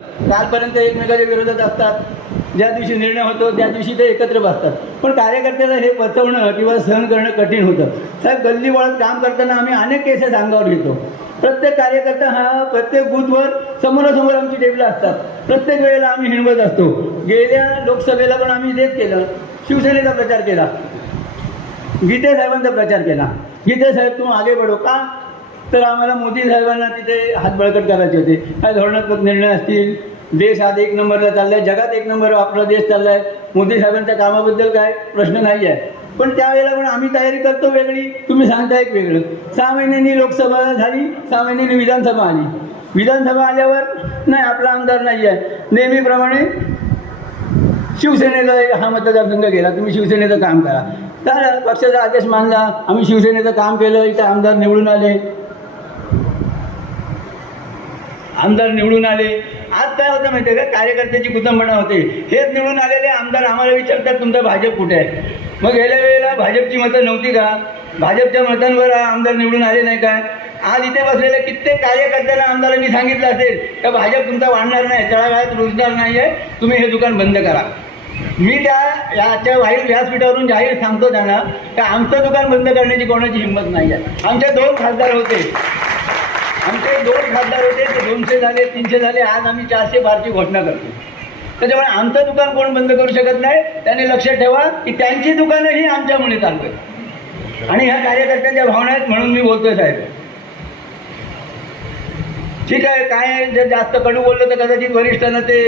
कालपर्यंत एकमेकाच्या विरोधात असतात. ज्या दिवशी निर्णय होतो त्या दिवशी ते एकत्र बसतात. पण कार्यकर्त्याला हे पचवणं किंवा सहन करणं कठीण होतं. साहेब गल्ली वळत काम करताना आम्ही अनेक केसेस अंगावर घेतो. प्रत्येक कार्यकर्ता हा प्रत्येक बूथवर समोरासमोर आमची टेबलं असतात. प्रत्येक वेळेला आम्ही हिणवत असतो. गेल्या लोकसभेला पण आम्ही तेच केलं. शिवसेनेचा प्रचार केला. गीते साहेबांचा प्रचार केला. गीते साहेब तू आगे बढो का? तर आम्हाला मोदी साहेबांना तिथे हात बळकट करायचे होते. काय धोरणात्मक निर्णय असतील देश आज एक नंबरला चाललाय जगात एक नंबर आपला देश चाललाय. मोदी साहेबांच्या कामाबद्दल काय प्रश्न नाही आहे पण त्यावेळेला पण आम्ही तयारी करतो वेगळी तुम्ही सांगता एक वेगळं. सहा महिन्यांनी लोकसभा झाली सहा महिन्यांनी विधानसभा आली. विधानसभा आल्यावर नाही आपला आमदार नाही आहे नेहमीप्रमाणे शिवसेनेला हा मतदारसंघ गेला तुम्ही शिवसेनेचं काम करा. तर पक्षाचा आदेश मानला आम्ही शिवसेनेचं काम केलं इथं आमदार निवडून आले. आमदार निवडून आले. आज काय होतं माहिती आहे का? कार्यकर्त्याची कुटुंबणा होते. हेच निवडून आलेले आमदार आम्हाला विचारतात तुमचा भाजप कुठे आहे? मग गेल्या वेळेला भाजपची मतं नव्हती का? भाजपच्या मतांवर आमदार निवडून आले नाही काय आज इथे बसलेल्या कित्येक कार्यकर्त्यांना आमदारांनी सांगितलं असेल का भाजप तुमचा वाढणार नाही तळागाळात रोजगार नाही आहे तुम्ही हे दुकान बंद करा. मी त्या याच्या वाईट व्यासपीठावरून जाहीर सांगतो त्यांना का आमचं दुकान बंद करण्याची कोणाची हिंमत नाही आहे? आमचे दोन खासदार होते. आमचे दोन खासदार होते ते दोनशे झाले तीनशे झाले आज आम्ही चारशे बारची घोषणा करतो. त्याच्यामुळे आमचं दुकान कोण बंद करू शकत नाही त्यांनी लक्षात ठेवा की त्यांची दुकानंही आमच्यामुळे चालतात आणि ह्या कार्यकर्त्यांच्या भावना आहेत म्हणून मी बोलतोय साहेब. ठीक आहे काय जर जास्त कडू बोललं तर कदाचित वरिष्ठांना ते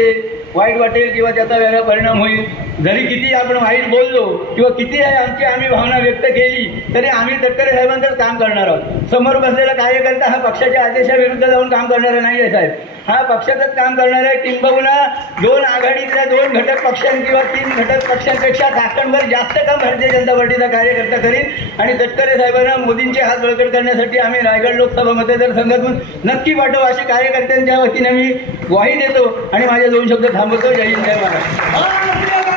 वाईट वाटेल किंवा त्याचा वेगळा परिणाम होईल. जरी किती आपण वाईट बोललो किंवा किती आहे आमची आम्ही भावना व्यक्त केली तरी आम्ही तटकरे साहेबांचंच काम करणार आहोत. समोर बसलेला कार्यकर्ता हा पक्षाच्या आदेशाविरुद्ध जाऊन काम करणारा नाही आहे साहेब. हा पक्षातच काम करणार आहे. किंबहुना दोन आघाडीतल्या दोन घटक पक्षां किंवा तीन घटक पक्षांपेक्षा झाकणभर जास्त काम भारतीय जनता पार्टीचा कार्यकर्ता करीन. आणि तटकरे साहेबांना मोदींचे हात बळकट करण्यासाठी आम्ही रायगड लोकसभा मतदारसंघातून नक्की पाठवू. अशी कार्यकर्त्यांच्या वतीने मी ग्वाही देतो आणि माझे दोन शब्द थांबवतो. जय हिंद जय महाराष्ट्र.